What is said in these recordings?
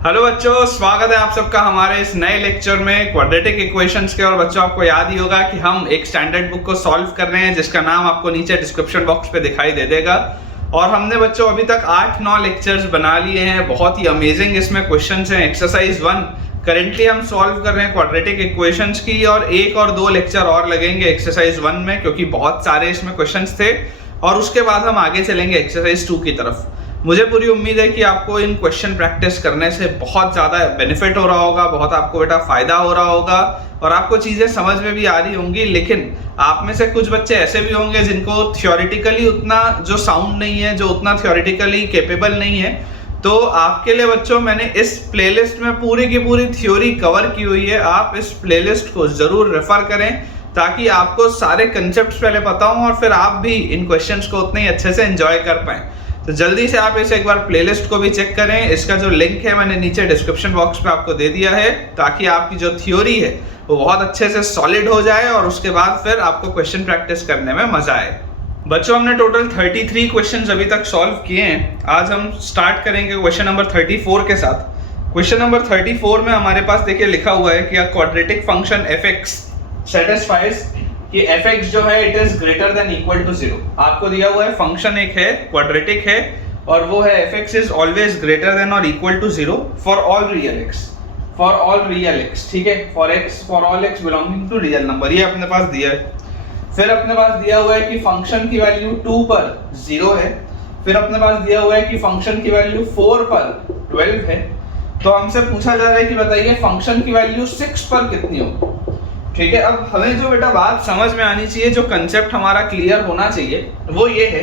Hello बच्चों, स्वागत है आप सबका हमारे इस नए लेक्चर में क्वाड्रेटिक इक्वेशंस के। और बच्चों, आपको याद ही होगा कि हम एक स्टैंडर्ड बुक को सॉल्व कर रहे हैं जिसका नाम आपको नीचे डिस्क्रिप्शन बॉक्स पे दिखाई दे देगा। और हमने बच्चों अभी तक 8-9 लेक्चर्स बना लिए हैं, बहुत ही अमेजिंग इसमें क्वेश्चंस हैं। एक्सरसाइज 1 करेंटली हम सॉल्व कर रहे हैं क्वाड्रेटिक इक्वेशंस की, और 1 और 2 लेक्चर और लगेंगे एक्सरसाइज 1 में, क्योंकि बहुत सारे इसमें क्वेश्चंस थे। और उसके बाद हम आगे चलेंगे एक्सरसाइज 2 की तरफ। मुझे पूरी उम्मीद है कि आपको इन क्वेश्चन प्रैक्टिस करने से बहुत ज़्यादा बेनिफिट हो रहा होगा, बहुत आपको बेटा फायदा हो रहा होगा और आपको चीज़ें समझ में भी आ रही होंगी। लेकिन आप में से कुछ बच्चे ऐसे भी होंगे जिनको थ्योरेटिकली उतना जो साउंड नहीं है, जो उतना थ्योरेटिकली कैपेबल नहीं है। तो आपके लिए बच्चों मैंने इस प्लेलिस्ट में पूरी की पूरी थ्योरी कवर की हुई है। आप इस प्लेलिस्ट को ज़रूर रेफर करें ताकि आपको सारे कंसेप्ट पहले पता हों और फिर आप भी इन क्वेश्चंस को उतने ही अच्छे से एंजॉय कर पाएं। तो जल्दी से आप इसे एक बार प्लेलिस्ट को भी चेक करें। इसका जो लिंक है मैंने नीचे डिस्क्रिप्शन बॉक्स पे आपको दे दिया है, ताकि आपकी जो थ्योरी है वो बहुत अच्छे से सॉलिड हो जाए और उसके बाद फिर आपको क्वेश्चन प्रैक्टिस करने में मजा आए। बच्चों, हमने टोटल 33 क्वेश्चन अभी तक सॉल्व किए हैं। आज हम स्टार्ट करेंगे क्वेश्चन नंबर 34 के साथ। क्वेश्चन नंबर 34 में हमारे पास देखिए लिखा हुआ है कि a quadratic function f(x) satisfies कि f(x) जो है it is greater than equal to 0। आपको दिया हुआ है फंक्शन एक है, क्वाड्रेटिक है, और वो है f(x) is always greater than और equal to 0 for all real x। For all real x, ठीक है, for all x belonging to real number, ये अपने पास दिया है। फिर अपने पास दिया हुआ है कि फंक्शन की वैल्यू 2 पर 0 है। फिर अपने पास दिया हुआ है कि फंक्शन की वैल्यू 4 पर 12 है। तो हमसे पूछा जा रहा है कि बताइए फंक्शन की वैल्यू 6 पर कितनी होगी। ठीक है, अब हमें जो बेटा बात समझ में आनी चाहिए, जो कंसेप्ट हमारा क्लियर होना चाहिए, वो ये है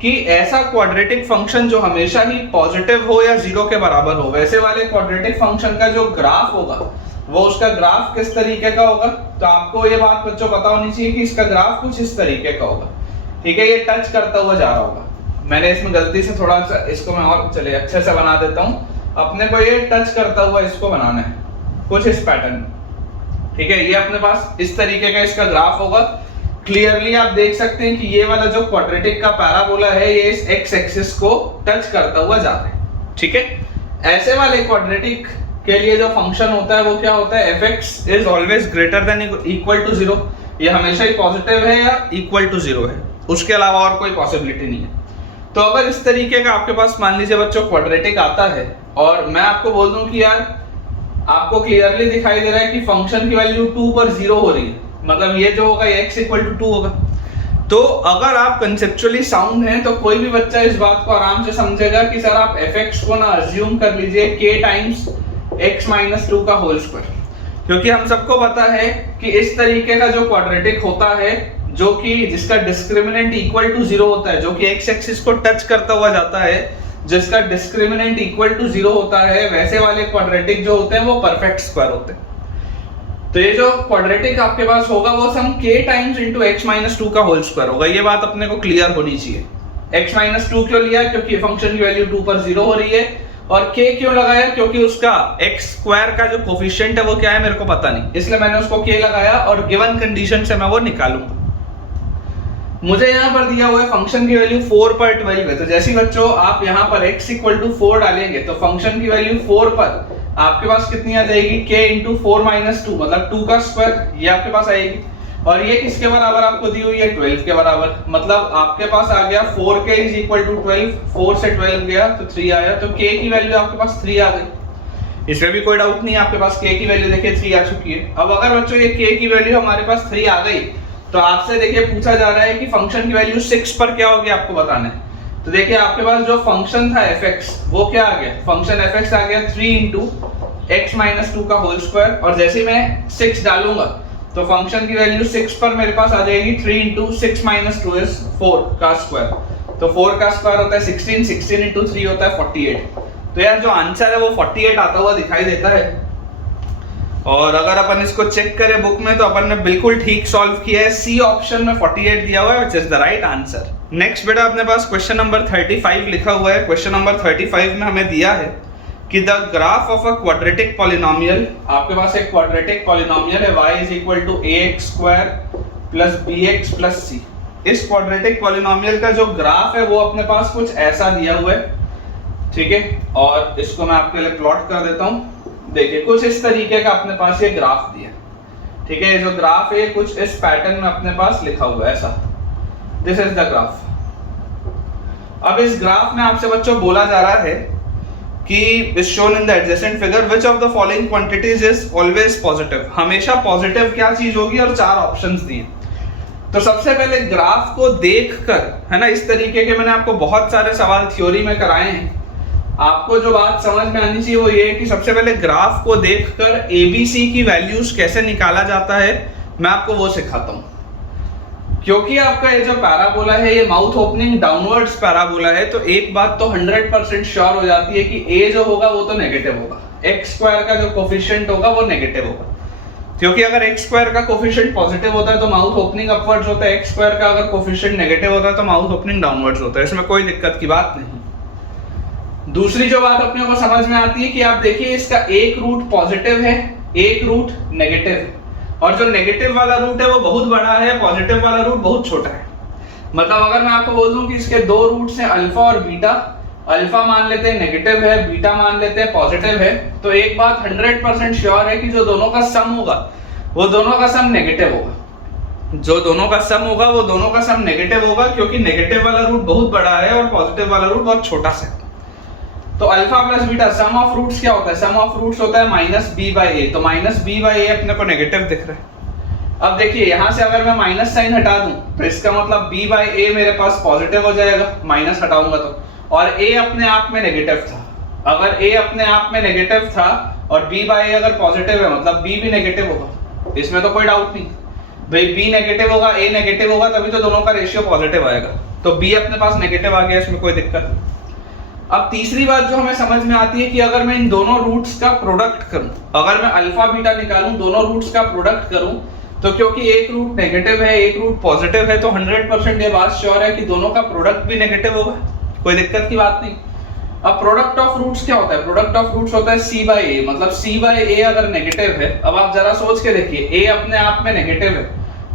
कि ऐसा क्वाड्रेटिक फंक्शन जो हमेशा ही पॉजिटिव हो या 0 के बराबर हो, वैसे वाले क्वाड्रेटिक फंक्शन का जो ग्राफ होगा वो उसका ग्राफ किस तरीके का होगा। तो आपको ये बात बच्चों पता होनी चाहिए कि इसका ग्राफ कुछ इस तरीके का होगा। ठीक है, ये टच करता हुआ जा रहा होगा। मैंने इसमें गलती से थोड़ा सा इसको मैं और चले अच्छे से बना देता हूँ। अपने को ये टच करता हुआ इसको बनाना है कुछ इस पैटर्न। ठीक है, ये अपने पास इस तरीके का इसका ग्राफ होगा। क्लियरली आप देख सकते हैं कि ये वाला जो क्वाड्रेटिक का पैराबोला है ये इस एक्स एक्सिस को टच करता हुआ जा रहा है। ठीक है, ऐसे वाले क्वाड्रेटिक के लिए जो फंक्शन होता है वो क्या होता है, f(x) is always greater than equal to 0। ये हमेशा ही पॉजिटिव है या इक्वल टू 0 है, उसके अलावा और कोई पॉसिबिलिटी नहीं है। तो अगर इस तरीके का आपके पास मान लीजिए बच्चों क्वाड्रेटिक आता है और मैं आपको बोल दूं कि यार आपको क्लियरली दिखाई दे रहा है कि फंक्शन की वैल्यू 2 पर 0 हो रही है, मतलब ये जो होगा x इक्वल टू 2 होगा। तो अगर आप कंसेप्चुअली साउंड हैं तो कोई भी बच्चा इस बात को आराम से समझेगा कि सर आप f(x) को ना अज्यूम कर लीजिए k टाइम्स x माइनस 2 का होल स्क्वायर, क्योंकि हम सबको पता है कि इस तरीके का जो क्वाड्रेटिक होता है जो कि जिसका डिस्क्रिमिनेंट इक्वल टू 0 होता है, जो कि x एक्सिस को टच करता हुआ जाता है, जिसका डिस्क्रिमिनेंट इक्वल टू 0 होता है, वैसे वाले क्वाड्रेटिक जो होते हैं वो परफेक्ट स्क्वायर होते हैं। तो ये जो क्वाड्रेटिक आपके पास होगा वो सम k times into x minus 2 का होल स्क्वायर होगा। ये बात अपने को क्लियर होनी चाहिए। x माइनस 2 क्यों लिया, क्योंकि फंक्शन की वैल्यू 2 पर 0 हो रही है। और k क्यों लगाया, क्योंकि उसका x स्क्वायर का जो कोफिशिएंट है वो क्या है मेरे को पता नहीं, इसलिए मैंने उसको k लगाया और गिवन कंडीशन से मैं वो निकालूंगा। मुझे यहाँ पर दिया हुआ है फंक्शन की वैल्यू 4 पर 12 है। तो जैसे बच्चों आप यहाँ पर x इक्वल टू 4 डालेंगे तो फंक्शन की वैल्यू 4 पर आपके पास कितनी आ जाएगी, k इंटू 4 माइनस 2, मतलब 2 का स्क्वायर, ये आपके पास आएगी। और ये किसके बराबर आपको दी हुई है, 12 के बराबर। मतलब आपके पास आ गया 4k इज इक्वल टू 12, 4 से 12 गया तो 3 आया, तो k की वैल्यू आपके पास 3 आ गई। इसमें भी कोई डाउट नहीं है, आपके पास k की वैल्यू देखिए 3 आ चुकी है। अब अगर बच्चों ये k की वैल्यू हमारे पास 3 आ गई तो आपसे देखिए पूछा जा रहा है कि फंक्शन की वैल्यू 6 पर क्या होगी, आपको बताना है। तो देखिए आपके पास जो फंक्शन था f(x) वो क्या आ गया, फंक्शन f(x) आ गया 3 इंटू x माइनस 2 का होल स्क्वायर। और जैसे ही मैं 6 डालूंगा तो फंक्शन की वैल्यू 6 पर मेरे पास आ जाएगी 3 इंटू 6 माइनस 2 इज 4 का स्क्वायर। तो 4 का स्क्वायर होता है 16, 16 इंटू 3 होता है 48। तो यार जो आंसर है वो 48 आता हुआ दिखाई देता है। और अगर अपन इसको चेक करें बुक में तो अपन ने बिल्कुल ठीक सॉल्व किया है। सी ऑप्शन में 48 दिया हुआ है, which is the right answer. Next बेटा अपने पास क्वेश्चन नंबर 35 लिखा हुआ है। क्वेश्चन नंबर 35 में हमें दिया है कि the graph of a quadratic polynomial, आपके पास एक क्वाड्रेटिक पॉलिनोमियल है y is equal to ax square plus bx plus c। इस क्वाड्रेटिक पॉलिनोमियल का जो ग्राफ है वो अपने पास कुछ ऐसा दिया हुआ है। ठीक है, और इसको मैं आपके लिए प्लॉट कर देता हूं। देखिए कुछ इस तरीके का अपने पास ये ग्राफ दिया, ठीक है, जो ग्राफ है कुछ इस पैटर्न में अपने पास लिखा हुआ है ऐसा, दिस इज द ग्राफ। अब इस ग्राफ में आपसे बच्चों बोला जा रहा है कि is shown in the adjacent figure which of the following quantities is always positive. हमेशा पॉजिटिव क्या चीज होगी, और 4 ऑप्शंस दिए। तो सबसे पहले ग्राफ को देखकर, है ना, इस तरीके के मैंने आपको बहुत सारे सवाल थ्योरी में कराए हैं। आपको जो बात समझ में आनी चाहिए वो ये है कि सबसे पहले ग्राफ को देखकर एबीसी की वैल्यूज कैसे निकाला जाता है, मैं आपको वो सिखाता हूं। क्योंकि आपका ये जो पैराबोला है ये माउथ ओपनिंग डाउनवर्ड्स पैराबोला है, तो एक बात तो 100% श्योर हो जाती है कि ए जो होगा वो तो नेगेटिव होगा, एक्स स्क्वायर का जो कोफिशिएंट होगा वो नेगेटिव होगा। क्योंकि अगर एक्स स्क्वायर का कोफिशिएंट पॉजिटिव होता है तो माउथ ओपनिंग अपवर्ड्स होता है, एक्स स्क्वायर का अगर कोफिशिएंट नेगेटिव होता है तो माउथ ओपनिंग डाउनवर्ड्स होता है, इसमें कोई दिक्कत की बात नहीं। दूसरी जो बात अपने को समझ में आती है कि आप देखिए इसका एक रूट पॉजिटिव है, एक रूट नेगेटिव है, और जो नेगेटिव वाला रूट है वो बहुत बड़ा है, पॉजिटिव वाला रूट बहुत छोटा है। मतलब अगर मैं आपको बोल दूं कि इसके 2 रूट्स हैं अल्फा और बीटा, अल्फा मान लेते हैं नेगेटिव है, बीटा मान लेते हैं पॉजिटिव है, तो एक बात 100% श्योर है कि जो दोनों का सम होगा वो दोनों का सम नेगेटिव होगा। जो दोनों का सम होगा वो दोनों का सम नेगेटिव होगा, क्योंकि नेगेटिव वाला रूट बहुत बड़ा है और पॉजिटिव वाला रूट बहुत छोटा सा है। तो alpha plus beta sum of roots क्या होता है, सम ऑफ रूट्स होता है -b/a, तो -b/a अपने को नेगेटिव दिख रहा है। अब देखिए यहां से अगर मैं माइनस साइन हटा दूं तो इसका मतलब b/a मेरे पास पॉजिटिव हो जाएगा, माइनस हटाऊंगा तो, और a अपने आप में नेगेटिव था। अगर a अपने आप में नेगेटिव था और b/a अगर पॉजिटिव है मतलब b भी नेगेटिव होगा, इसमें तो कोई डाउट नहीं भाई। b नेगेटिव होगा, a नेगेटिव होगा, तभी तो दोनों का रेशियो पॉजिटिव आएगा, तो b अपने पास नेगेटिव आ गया, इसमें कोई दिक्कत नहीं। अब तीसरी बात जो हमें समझ में आती है कि अगर मैं इन दोनों रूट्स का प्रोडक्ट करूं, अगर मैं अल्फा बीटा निकालूं, दोनों रूट्स का प्रोडक्ट करूं, तो क्योंकि एक रूट नेगेटिव है एक रूट पॉजिटिव है, तो 100% ये बात श्योर है कि दोनों का प्रोडक्ट भी नेगेटिव होगा, कोई दिक्कत की बात नहीं। अब प्रोडक्ट ऑफ रूट्स क्या होता है, प्रोडक्ट ऑफ रूट्स होता है c/a, मतलब c/a अगर नेगेटिव है, अब आप जरा सोच के देखिए a अपने आप में नेगेटिव है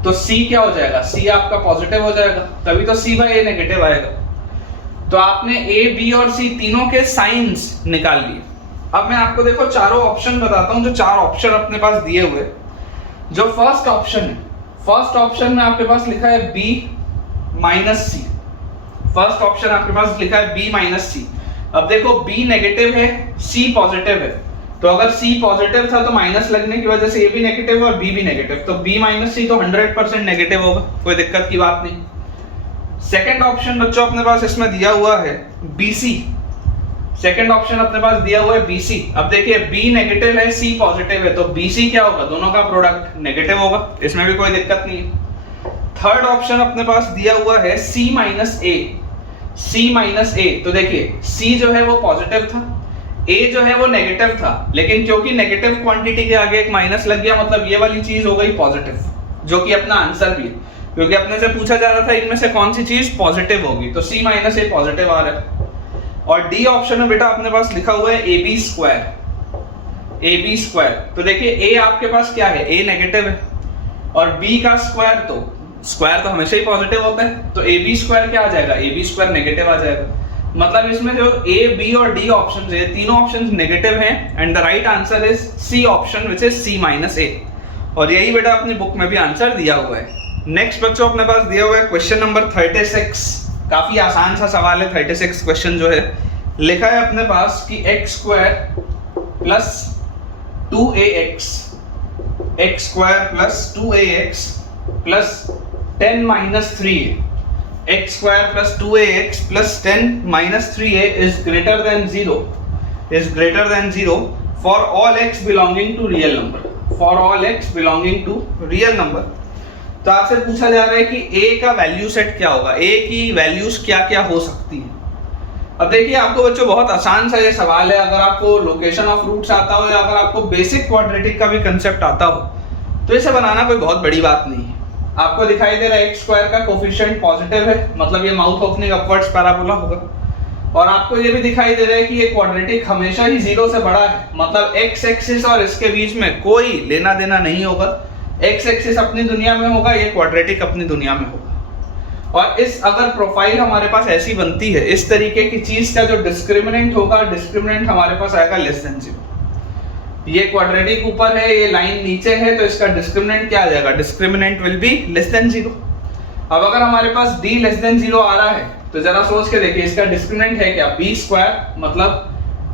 तो c क्या हो जाएगा, c आपका पॉजिटिव हो जाएगा, तभी तो c/a नेगेटिव आएगा। तो आपने a, b और c तीनों के साइंस निकाल लिए। अब मैं आपको देखो चारों ऑप्शन बताता हूं, जो 4 ऑप्शन अपने पास दिए हुए। जो फर्स्ट ऑप्शन है, फर्स्ट ऑप्शन में आपके पास लिखा है b minus c, first option आपके पास लिखा है b माइनस c। अब देखो b नेगेटिव है, c पॉजिटिव है, तो अगर c पॉजिटिव था तो माइनस लगने की वजह से a भी नेगेटिव है और b भी नेगेटिव, तो b माइनस c तो 100% नेगेटिव होगा, कोई दिक्कत की बात नहीं। सेकंड ऑप्शन बच्चों अपने पास इसमें दिया हुआ है BC, सेकंड ऑप्शन अपने पास दिया हुआ है BC। अब देखिए B नेगेटिव है, C पॉजिटिव है, तो BC क्या होगा, दोनों का प्रोडक्ट नेगेटिव होगा, इसमें भी कोई दिक्कत नहीं है। थर्ड ऑप्शन अपने पास दिया हुआ है C minus A, C minus A, तो देखिए C जो है वो पॉजिटिव था, A जो है वो नेगेटिव था, लेकिन क्योंकि नेगेटिव क्वांटिटी के आगे एक माइनस लग गया, मतलब ये वाली चीज हो गई पॉजिटिव, जो कि अपना आंसर भी है, क्योंकि अपने से पूछा जा रहा था इनमें से कौन सी चीज पॉजिटिव होगी, तो C माइनस A पॉजिटिव आ रहा है। और डी ऑप्शन में बेटा अपने पास लिखा हुआ है AB स्क्वायर, AB स्क्वायर, तो देखिए A आपके पास क्या है, A नेगेटिव है, और B का स्क्वायर तो हमेशा ही पॉजिटिव होता है, तो AB स्क्वायर क्या आ जाएगा, AB स्क्वायर नेगेटिव आ जाएगा। मतलब इसमें जो A, B और D ऑप्शंस है, तीनों ऑप्शंस नेगेटिव हैं, and the right answer is C option, which is C minus A, और यही बेटा अपनी बुक में भी आंसर दिया हुआ है। नेक्स्ट बच्चों अपने पास दिया हुआ है क्वेश्चन नंबर 36, काफी आसान सा सवाल है। 36 क्वेश्चन जो है लिखा है अपने पास कि x square plus 2ax, x square plus 2ax plus 10 minus 3a, x square plus 2ax plus 10 minus 3a is greater than 0 for all x belonging to real number, for all x belonging to real number. तो आपसे पूछा जा रहा है कि a का value set क्या होगा, a की वैल्यूज क्या क्या हो सकती है। अब देखिए आपको बच्चों बहुत आसान सा ये सवाल है, अगर आपको लोकेशन ऑफ रूट्स आता हो या अगर आपको बेसिक क्वाड्रेटिक का भी कंसेप्ट आता हो तो इसे बनाना कोई बहुत बड़ी बात नहीं है। आपको दिखाई दे रहा है x स्क्वायर का कोफिशिएंट पॉजिटिव है, मतलब ये माउथ ओपनिंग अपवर्ड्स पैराबोला होगा, और आपको ये भी दिखाई दे रहा है कि ये क्वाड्रेटिक हमेशा ही 0 से बड़ा है, मतलब x एक्सिस और इसके बीच में कोई लेना देना नहीं होगा, x एक्सिस अपनी दुनिया में होगा, ये क्वाड्रेटिक अपनी दुनिया में होगा। और इस अगर प्रोफाइल हमारे पास ऐसी बनती है, इस तरीके की चीज का जो डिस्क्रिमिनेंट होगा, डिस्क्रिमिनेंट हमारे पास आएगा लेस देन 0। ये क्वाड्रेटिक ऊपर है, ये लाइन नीचे है, तो इसका डिस्क्रिमिनेंट क्या आ जाएगा? Discriminant will be less than 0। अब अगर हमारे पास d लेस देन 0 आ रहा है तो जरा सोच के देखिए, इसका डिस्क्रिमिनेंट है क्या? b स्क्वायर मतलब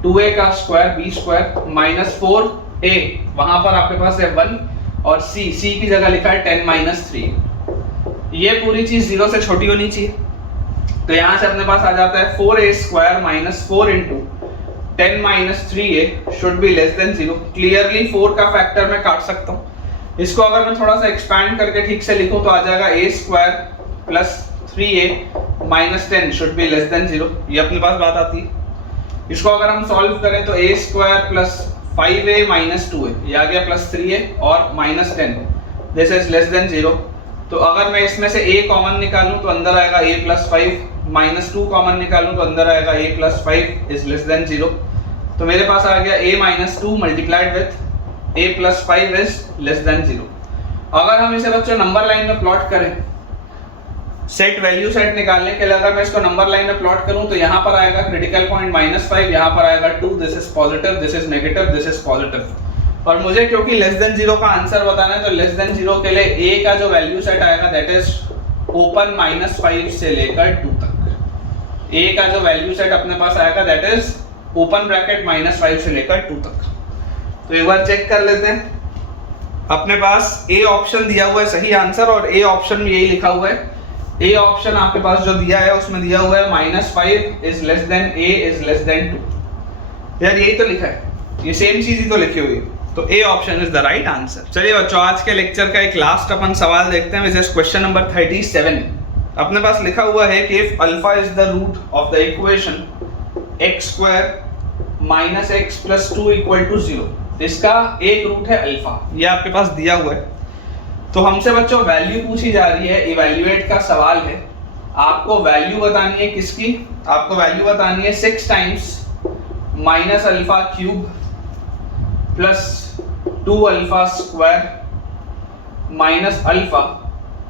2a का square b square minus 4a, वहां पर आपके पास है 1, और c की जगह लिखा है 10 माइनस 3। ये पूरी चीज 0 से छोटी होनी चाहिए, तो यहां से अपने पास आ जाता है 4a square minus 4 into 10 minus 3a should be less than 0। Clearly 4 का फैक्टर मैं काट सकता हूँ। इसको अगर मैं थोड़ा सा एक्सपैंड करके ठीक से लिखूं तो आ जाएगा a square plus 3a minus 10 should be less than 0। ये अपने पास बात आती है। इसको अगर हम सॉल्व करें तो a square plus 5a minus 2a, ये आ गया प्लस 3a और minus 10, this is less than 0। तो अगर मैं इसमें से a कॉमन निकालूं तो अंदर आएगा a प्लस 5, माइनस 2 कॉमन निकालूं तो अंदर आएगा a plus 5 is less than 0। तो मेरे पास आ गया a minus 2 multiplied with a plus 5 is less than 0। अगर हम इसे बच्चों नंबर लाइन में प्लॉट करें, सेट वैल्यू सेट निकालने के लिए अगर मैं इसको नंबर लाइन में प्लॉट करूं तो यहाँ पर आएगा क्रिटिकल पॉइंट माइनस 5, यहाँ पर आएगा 2, this is positive, this is negative, this is positive. और मुझे क्योंकि लेस देन 0 का आंसर बताना है तो लेस देन 0 के लिए a का जो वैल्यू सेट आएगा दैट इज ओपन माइनस 5 से लेकर 2 तक। a का जो वैल्यू सेट अपने पास आएगा that is open bracket minus 5 से लेकर 2 तक। तो एक बार चेक कर लेते हैं। अपने पास ए ऑप्शन दिया हुआ है सही आंसर, और ए ऑप्शन में यही लिखा हुआ है। ए ऑप्शन आपके पास जो दिया है उसमें दिया हुआ है minus 5 is less than a is less than 2। यार यही तो लिखा है, ये सेम चीज ही तो लिखी हुई है, तो A option is the right answer. चलिए बच्चों, आज के लेक्चर का एक लास्ट अपन सवाल देखते हैं, विच इज क्वेश्चन नंबर 37। अपने पास लिखा हुआ है कि if alpha is the root of the equation x square minus x plus 2 equal to 0, इसका एक रूट है अल्फा, ये आपके पास दिया हुआ है। तो हमसे बच्चों वैल्यू पूछी जा रही है, इवैल्यूएट का सवाल है। आपको वैल्यू बतानी है किसकी? आपको वैल्यू बतानी है 6 times minus alpha cube plus 2 alpha square minus alpha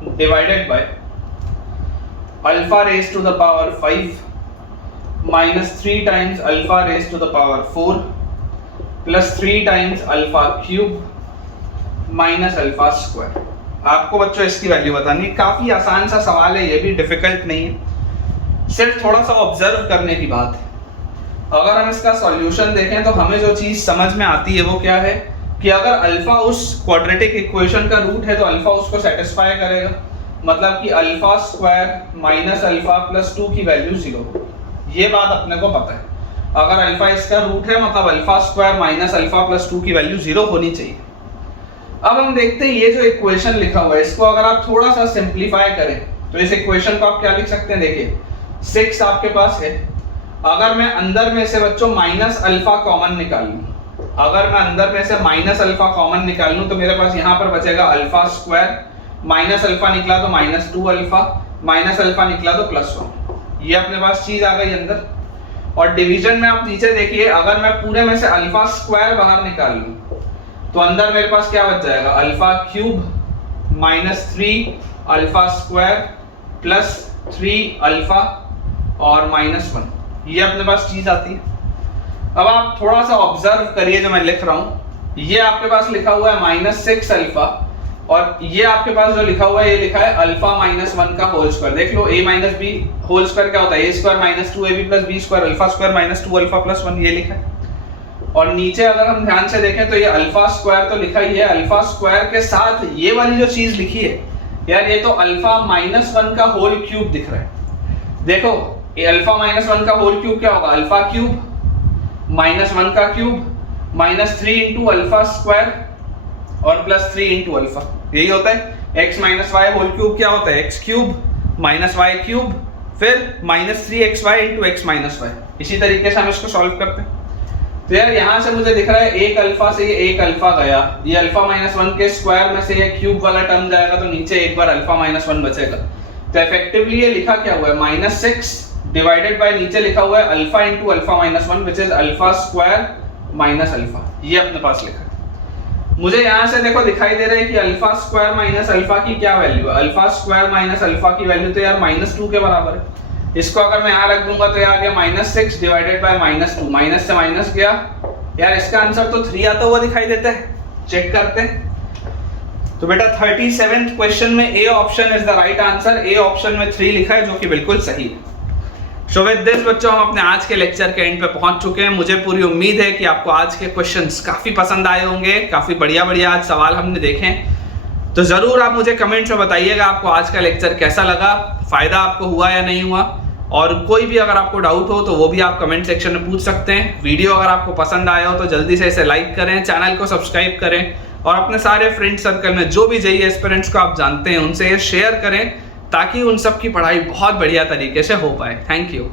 divided by alpha raise to the power 5 minus 3 times alpha raise to the power 4 plus 3 times alpha cube minus alpha square. आपको बच्चों इसकी value बतानी है। काफी आसान सा सवाल है, ये भी डिफिकल्ट नहीं है, सिर्फ थोड़ा सा ऑब्जर्व करने की बात है। अगर हम इसका सॉल्यूशन देखें तो हमें जो चीज समझ में आती है वो क्या है कि अगर अल्फा उस क्वाड्रेटिक इक्वेशन का रूट है तो अल्फा उसको सेटिस्फाई करेगा, मतलब कि alpha square minus alpha plus 2 की वैल्यू 0। ये बात अपने को पता है। अगर अल्फा इसका रूट है मतलब alpha square minus alpha plus 2 की वैल्यू 0 होनी चाहिए। अब हम देखते हैं ये जो इक्वेशन लिखा हुआ है, इसको अगर आप थोड़ा सा सिंप्लीफाई करें तो इस इक्वेशन को आप क्या लिख सकते हैं? देखिए 6 आपके पास है, अगर मैं अंदर में से बच्चों माइनस अल्फा कॉमन निकाल लूं, अगर मैं अंदर में से माइनस अल्फा कॉमन निकाल लूं तो मेरे पास यहाँ पर बचेगा अल्फा स्क्वायर, माइनस अल्फा निकला तो माइनस 2 अल्फा, माइनस अल्फा निकला तो प्लस 1। ये अपने पास चीज आ गई अंदर। और डिवीजन में आप नीचे देखिए, अगर मैं पूरे में से अल्फा स्क्वायर बाहर निकाल लूं तो अंदर मेरे पास क्या बच जाएगा? Alpha cube minus 3 alpha square plus 3 alpha और माइनस 1। ये अपने पास चीज आती है। अब आप थोड़ा सा ऑब्जर्व करिए जो मैं लिख रहा हूं। ये आपके पास लिखा हुआ है माइनस 6 अल्फा, और ये आपके पास जो लिखा हुआ है ये लिखा है अल्फा माइनस 1 का होल स्क्वायर। देख लो, a minus b whole square क्या होता है? a square minus 2ab plus b square alpha square minus 2 alpha plus 1, ये लिखा है। और नीचे अगर हम ध्यान से देखें तो ये अल्फा स्क्वायर तो लिखा ही है, अल्फा स्क्वायर के साथ ये वाली जो चीज लिखी है यार, ये तो अल्फा माइनस 1 का होल क्यूब दिख रहा है। देखो ये अल्फा माइनस 1 का होल क्यूब क्या होगा? अल्फा क्यूब माइनस 1 का cube minus 3 into alpha square और प्लस 3 इंटू अल्फा, यही होता है। x minus y whole cube क्या होता है? x cube minus y cube फिर minus 3xy into x minus y. इसी तरीके से हम इसको सॉल्व करते हैं। तो यार यहाँ से मुझे दिख रहा है एक अल्फा से ये एक अल्फा गया, ये अल्फा माइनस 1 के स्क्वायर में से ये क्यूब वाला टर्म जाएगा तो नीचे एक बार अल्फा माइनस 1 बचेगा। तो इफेक्टिवली ये लिखा क्या हुआ है? माइनस 6 डिवाइडेड बाय नीचे लिखा हुआ है alpha into alpha minus 1 which is alpha square minus alpha. ये अपने पास लिखा है। मुझे यहाँ से देखो दिखाई दे रहा है कि अल्फा स्क्वायर माइनस अल्फा की क्या वैल्यू है, अल्फा स्क्वायर माइनस अल्फा की वैल्यू तो यार -2 के बराबर है। इसको अगर मैं यहाँ रख दूंगा तो यहाँ आ गया -6 डिवाइडेड बाय -2, माइनस से माइनस गया। यार इसका आंसर तो 3 आता हुआ दिखाई देता है, चेक करते हैं। तो बेटा 37th क्वेश्चन में A option is the right answer, A option में 3 लिखा है जो कि बिल्कुल सही है। सो विद दिस बच्चों हम अपने आज के लेक्चर के एंड पे पहुंच चुके हैं। मुझे पूरी उम्मीद है कि आपको आज के क्वेश्चंस काफी पसंद आए होंगे, काफी बढ़िया आज सवाल हमने देखे। तो जरूर आप मुझे कमेंट्स में बताइएगा आपको आज का लेक्चर कैसा लगा, फायदा आपको हुआ या नहीं हुआ। और कोई भी अगर आपको डाउट हो तो वो भी आप कमेंट सेक्शन में पूछ सकते हैं। वीडियो अगर आपको पसंद आया हो तो जल्दी से इसे लाइक करें, चैनल को सब्सक्राइब करें और अपने सारे फ्रेंड सर्कल में जो भी जेईई एस्पिरेंट्स को आप जानते हैं उनसे ये शेयर करें ताकि उन सब की पढ़ाई बहुत बढ़िया तरीके से हो पाए। Thank you.